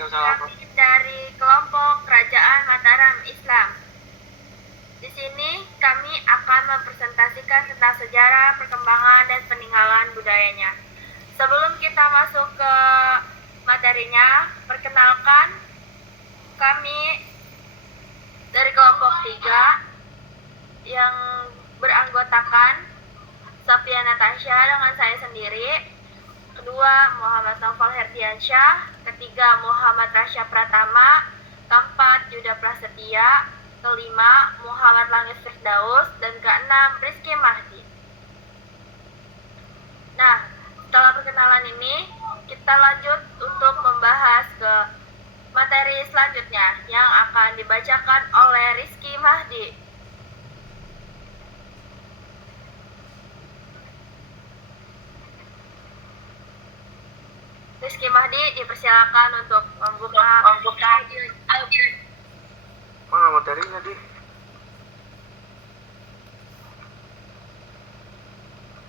Waalaikumsalam. Kami dari kelompok Kerajaan Mataram Islam. Di sini kami akan mempresentasikan tentang sejarah, perkembangan, dan peninggalan budayanya. Sebelum kita masuk ke materinya, perkenalkan kami dari kelompok 3 yang beranggotakan Sophia Natasha dengan saya sendiri, kedua Muhammad Naufal Herdiansyah, ketiga Muhammad Rasya Pratama, keempat Yuda Prasetya, kelima Muhammad Langit Firdaus, dan keenam Rizky Mahdi. Nah, setelah perkenalan ini, kita lanjut untuk membahas ke materi selanjutnya yang akan dibacakan oleh Rizky Mahdi. Rizky Mahdi dipersilakan untuk membuka audio. Mana materinya, Di?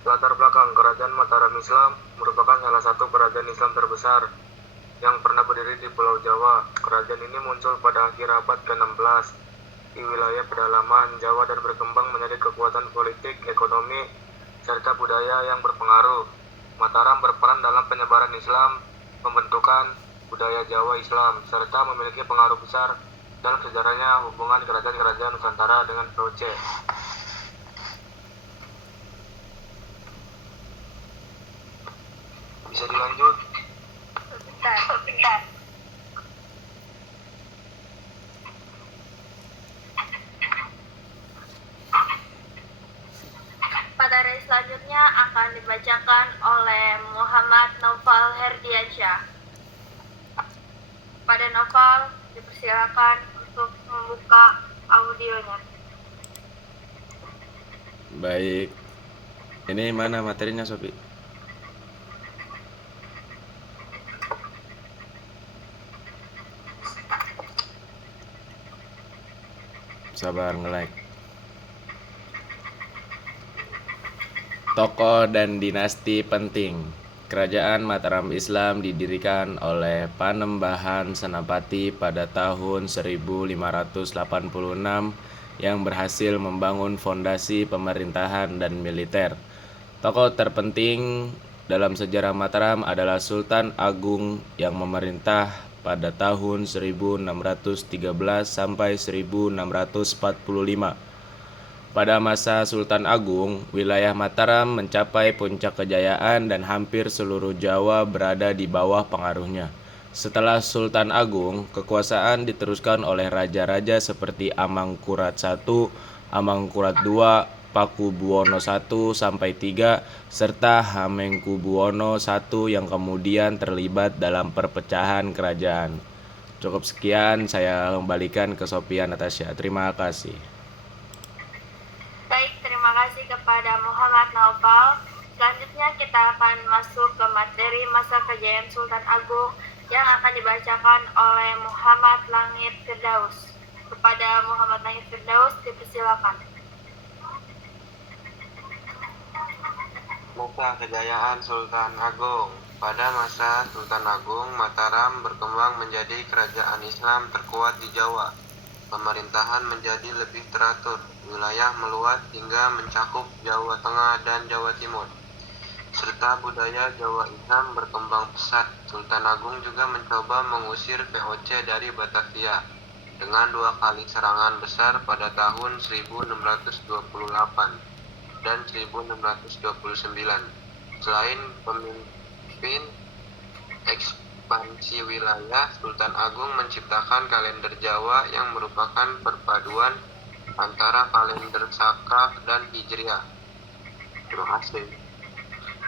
Latar belakang Kerajaan Mataram Islam merupakan salah satu kerajaan Islam terbesar yang pernah berdiri di Pulau Jawa. Kerajaan ini muncul pada akhir abad ke-16 di wilayah pedalaman Jawa dan berkembang menjadi kekuatan politik, ekonomi, serta budaya yang berpengaruh. Mataram berperan dalam penyebaran Islam, pembentukan budaya Jawa Islam, serta memiliki pengaruh besar dalam sejarahnya hubungan kerajaan-kerajaan Nusantara dengan VOC. Bisa dilanjut? Sebentar. Materi selanjutnya akan dibacakan oleh Muhammad Naufal Herdiansyah. Pada Naufal dipersilakan untuk membuka audionya. Baik. Ini mana materinya, Sopi? Sabar nge-like. Tokoh dan dinasti penting. Kerajaan Mataram Islam didirikan oleh Panembahan Senapati pada tahun 1586 yang berhasil membangun fondasi pemerintahan dan militer. Tokoh terpenting dalam sejarah Mataram adalah Sultan Agung yang memerintah pada tahun 1613 sampai 1645. Pada masa Sultan Agung, wilayah Mataram mencapai puncak kejayaan dan hampir seluruh Jawa berada di bawah pengaruhnya. Setelah Sultan Agung, kekuasaan diteruskan oleh raja-raja seperti Amangkurat I, Amangkurat II, Pakubuwono I sampai III, serta Hamengkubuwono I yang kemudian terlibat dalam perpecahan kerajaan. Cukup sekian, saya kembalikan ke Sophia Natasha. Terima kasih. Baik, terima kasih kepada Muhammad Naufal. Selanjutnya kita akan masuk ke materi masa kejayaan Sultan Agung yang akan dibacakan oleh Muhammad Langit Firdaus. Kepada Muhammad Langit Firdaus dipersilakan. Masa kejayaan Sultan Agung. Pada masa Sultan Agung, Mataram berkembang menjadi kerajaan Islam terkuat di Jawa. Pemerintahan menjadi lebih teratur, wilayah meluas hingga mencakup Jawa Tengah dan Jawa Timur, serta budaya Jawa Islam berkembang pesat. Sultan Agung juga mencoba mengusir VOC dari Batavia dengan 2 kali serangan besar pada tahun 1628 dan 1629. Selain pemimpin ekspansi wilayah, Sultan Agung menciptakan kalender Jawa yang merupakan perpaduan antara kalender Saka dan Hijriah. Terima kasih.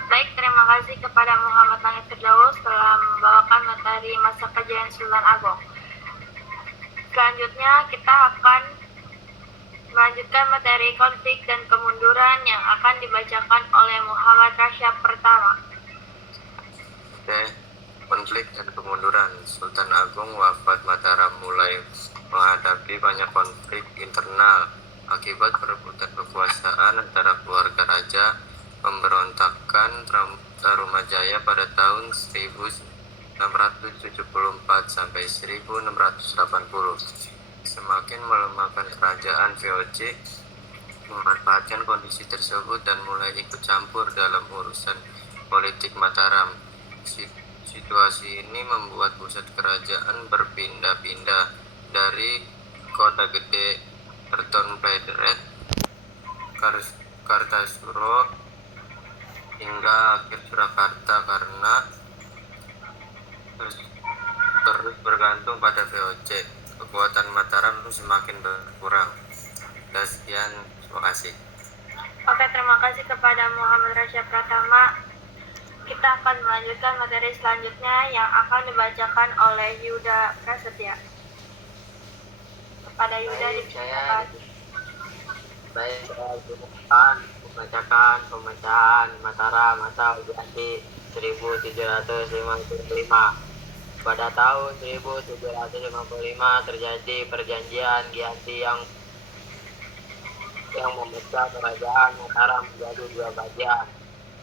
Baik, terima kasih kepada Muhammad Langit Firdaus telah membawakan materi masa kejayaan Sultan Agung. Selanjutnya kita akan melanjutkan materi konflik dan kemunduran yang akan dibacakan oleh Muhammad Rasya Pratama. Oke, konflik dan kemunduran. Sultan Agung wafat Mataram mulai menghadapi banyak konflik internal akibat perebutan kekuasaan antara keluarga raja. Pemberontakan Tarumajaya pada tahun 1000 674 sampai 1680. Semakin melemahkan kerajaan VOC memanfaatkan kondisi tersebut dan mulai ikut campur dalam urusan politik Mataram. Situasi ini membuat pusat kerajaan berpindah-pindah dari Kota Gede, Kerton Plederet, Kartasuro hingga akhir Surakarta karena terus bergantung pada VOC. Kekuatan Mataram semakin berkurang. Dan sekian, terima kasih. Oke, terima kasih kepada Muhammad Rasya Pratama. Kita akan melanjutkan materi selanjutnya yang akan dibacakan oleh Yuda Prasetya. Kepada Yuda dipersilakan. Baik, saya membacakan pemecahan Mataram atau Giyanti 1755. Pada tahun 1755 terjadi perjanjian Giyanti yang memecah kerajaan Mataram menjadi dua bagian.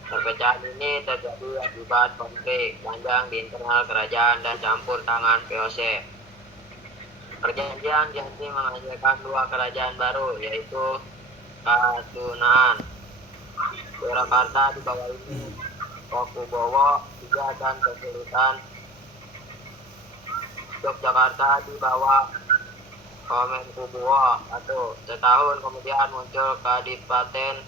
Perpecahan ini terjadi akibat konflik panjang di internal kerajaan dan campur tangan VOC. Perjanjian Giyanti menghasilkan dua kerajaan baru, yaitu Kasunanan, Surakarta di bawah ini, Pakubowo III dan Kesulitan Yogyakarta di bawah Kemenkubuwo I. Setahun kemudian muncul Kadipaten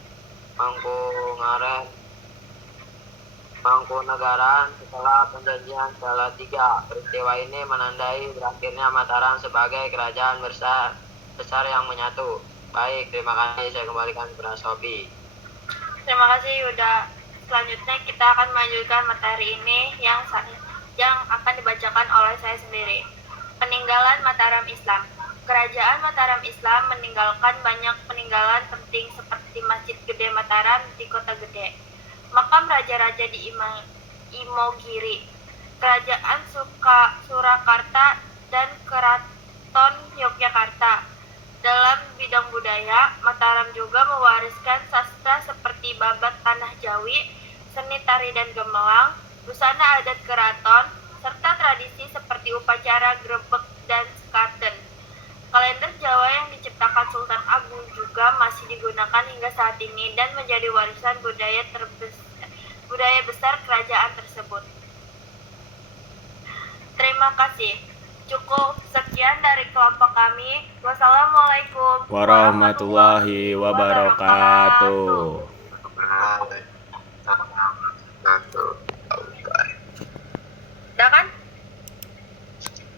Mangkunegaran setelah perjanjian Salatiga. Peristiwa ini menandai berakhirnya Mataram sebagai kerajaan besar yang menyatu. Baik, terima kasih. Saya kembalikan kepada Sophie. Terima kasih Yuda. Selanjutnya kita akan melanjutkan materi ini yang akan dibacakan oleh saya sendiri. Peninggalan Mataram Islam. Kerajaan Mataram Islam meninggalkan banyak peninggalan penting seperti Masjid Gede Mataram di Kota Gede, makam raja-raja di Imogiri, Kerajaan Surakarta, dan Keraton Yogyakarta. Dalam bidang budaya, Mataram juga mewariskan sastra seperti babat tanah Jawi, seni tari dan gamelan, busana adat keraton, serta tradisi seperti upacara grebek dan sekaten. Kalender Jawa yang diciptakan Sultan Agung juga masih digunakan hingga saat ini dan menjadi warisan budaya besar kerajaan tersebut. Terima kasih. Cukup sekian dari kelompok kami. Wassalamualaikum warahmatullahi wabarakatuh.